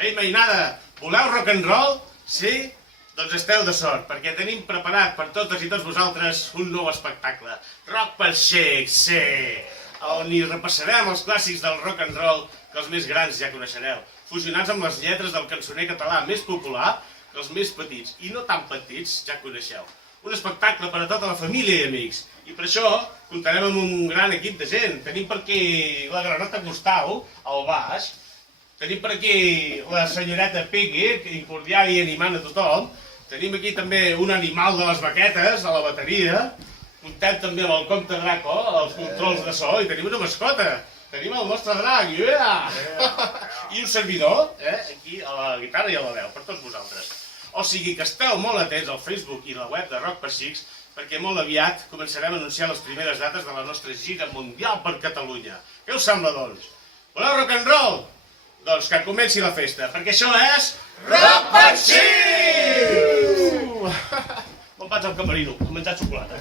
Ei, mainada, voleu rock and roll? Sí? Doncs esteu de sort, perquè tenim preparat per totes i tots vosaltres un nou espectacle. Rock per xics, sí! On hi repassarem els clàssics del rock and roll que els més grans ja coneixereu, fusionats amb les lletres del cançoner català més popular que els més petits, i no tan petits, ja coneixeu. Un espectacle per a tota la família i amics. I per això comptarem amb un gran equip de gent. Tenim per aquí la granota Gustau, al baix. Tenim per aquí la senyoreta Peggy, incordiant i animant a tothom. Tenim aquí també un animal de les baquetes, a la bateria. Comptem també amb el comte Draco, als controls de so, i tenim una mascota. Tenim el nostre drac, i un servidor, aquí a la guitarra i a la veu, per tots vosaltres. O sigui que esteu molt atents al Facebook i la web de Rock per Xics, perquè molt aviat començarem a anunciar les primeres dates de la nostra gira mundial per Catalunya. Què us sembla, doncs? Voleu rock and roll? Doncs que comenci la festa, perquè això és... Rock per Xics! Me'n vaig al camerino a menjar xocolata.